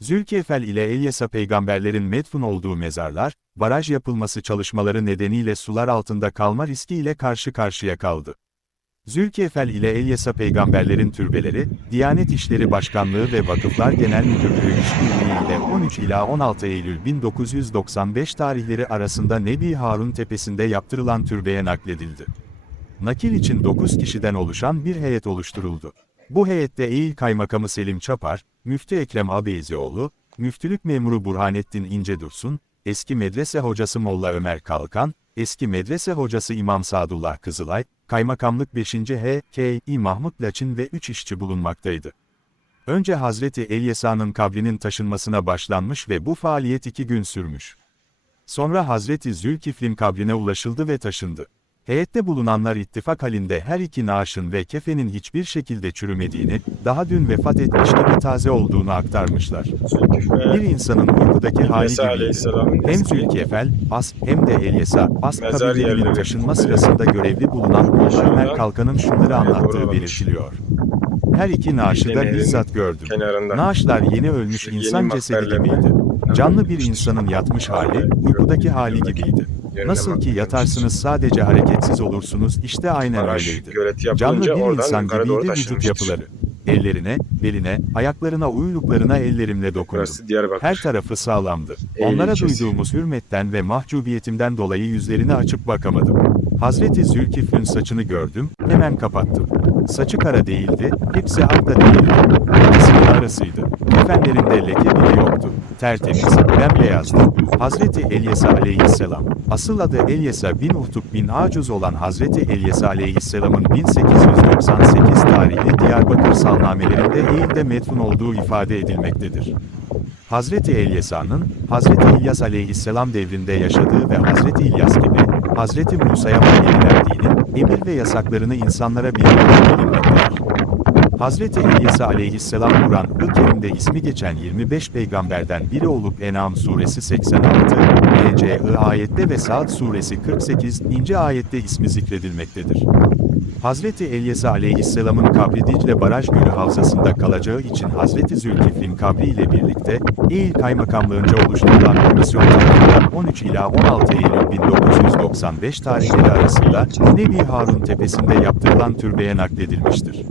Zülkefel ile Elyasa peygamberlerin metfun olduğu mezarlar, baraj yapılması çalışmaları nedeniyle sular altında kalma riski ile karşı karşıya kaldı. Zülkefel ile Elyasa peygamberlerin türbeleri, Diyanet İşleri Başkanlığı ve Vakıflar Genel Müdürlüğü işbirliği ile 13 ila 16 Eylül 1995 tarihleri arasında Nebi Harun Tepesi'nde yaptırılan türbeye nakledildi. Nakil için 9 kişiden oluşan bir heyet oluşturuldu. Bu heyette Eğil Kaymakamı Selim Çapar, Müftü Ekrem Abeyzioğlu, Müftülük Memuru Burhanettin İnce Dursun, eski medrese hocası Molla Ömer Kalkan, eski medrese hocası İmam Sadullah Kızılay, Kaymakamlık 5. H. K. İ. Mahmut Laçin ve 3 işçi bulunmaktaydı. Önce Hazreti Elyesa'nın kabrinin taşınmasına başlanmış ve bu faaliyet iki gün sürmüş. Sonra Hazreti Zülkifl'in kabrine ulaşıldı ve taşındı. Heyette bulunanlar ittifak halinde her iki naaşın ve kefenin hiçbir şekilde çürümediğini, daha dün vefat etmiş gibi taze olduğunu aktarmışlar. Bir insanın uykudaki hali gibiydi. Hem Zülkefel, As hem de Elyesa, As yerleri. taşınma sırasında görevli bulunan Şuradan Kalkan'ın şunları anlattığı belirtiliyor. Her iki naaşı da bizzat gördüm. Naaşlar yeni ölmüş insan cesedi gibiydi. Canlı bir insanın yatmış hali, uykudaki hali gibiydi. Nasıl ki yatarsınız sadece hareketsiz olursunuz işte aynen Baraj öyleydi. Canlı bir insan gibiydi vücut yapıları. Ellerine, beline, ayaklarına, uyluklarına ellerimle dokundum. Her tarafı sağlamdı. Onlara duyduğumuz hürmetten ve mahcubiyetimden dolayı yüzlerini açıp bakamadım. Hazreti Zülkifl'ün saçını gördüm, hemen kapattım. Saçı kara değildi, hepsi ak da değildi. İkisinin arasıydı. Kefenlerinde leke bile yoktu. Tertemiz, bembeyazdı. Hazreti Elyesa aleyhisselam. Asıl adı Elyesa bin Uhtub bin Acuz olan Hazreti Elyesa aleyhisselamın 1898 tarihli Diyarbakır salnamelerinde Eğil'de metfun olduğu ifade edilmektedir. Hazreti Elyasa'nın, Hazreti İlyas aleyhisselam devrinde yaşadığı ve Hazreti İlyas gibi, Hazreti Musa'ya vahyedilen dinin, emir ve yasaklarını insanlara bildirdiği bilinmektedir. Hazreti İlyas aleyhisselam Kur'an-ı Kerim'de ismi geçen 25 peygamberden biri olup En'am suresi 86, N.C.I. ayette ve Saad suresi 48. ince ayette ismi zikredilmektedir. Hazreti Elyasa aleyhisselamın kabri Dicle Baraj Gölü havzasında kalacağı için Hazreti Zülkifl'in kabri ile birlikte, İl Kaymakamlığınca oluşturulan komisyon tarafından 13 ila 16 Eylül 1995 tarihleri arasında Nebi Harun Tepesi'nde yaptırılan türbeye nakledilmiştir.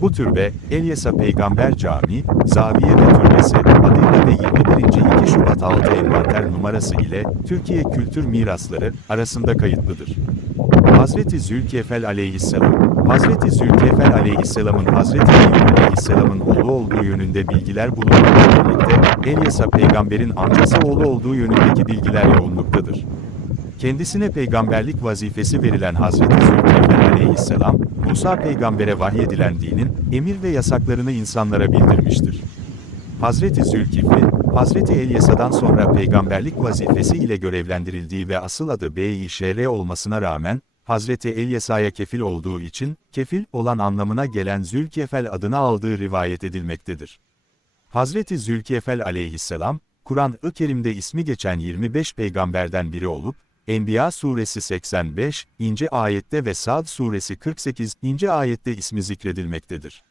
Bu türbe, Elyasa Peygamber Camii, Zaviye ve Türbesi adıyla ve 21. 2 Şubat 6 envanter numarası ile Türkiye Kültür Mirasları arasında kayıtlıdır. Hazreti Zülkefel aleyhisselam, Hazreti Zülkefel aleyhisselamın Hazreti Eyyub aleyhisselamın oğlu olduğu yönünde bilgiler bulunmakla birlikte, Elyasa peygamberin amcası oğlu olduğu yönündeki bilgiler yoğunluktadır. Kendisine peygamberlik vazifesi verilen Hazreti Zülkefel aleyhisselam, Musa peygambere vahyedilen dinin, emir ve yasaklarını insanlara bildirmiştir. Hazreti Zülkifli, Hazreti Elyasa'dan sonra peygamberlik vazifesi ile görevlendirildiği ve asıl adı Bey-i olmasına rağmen, Hazreti Elyasa'ya kefil olduğu için, kefil olan anlamına gelen Zülkefel adını aldığı rivayet edilmektedir. Hazreti Zülkefel aleyhisselam, Kur'an-ı Kerim'de ismi geçen 25 peygamberden biri olup, Enbiya suresi 85. ince ayette ve Sad suresi 48. ince ayette ismi zikredilmektedir.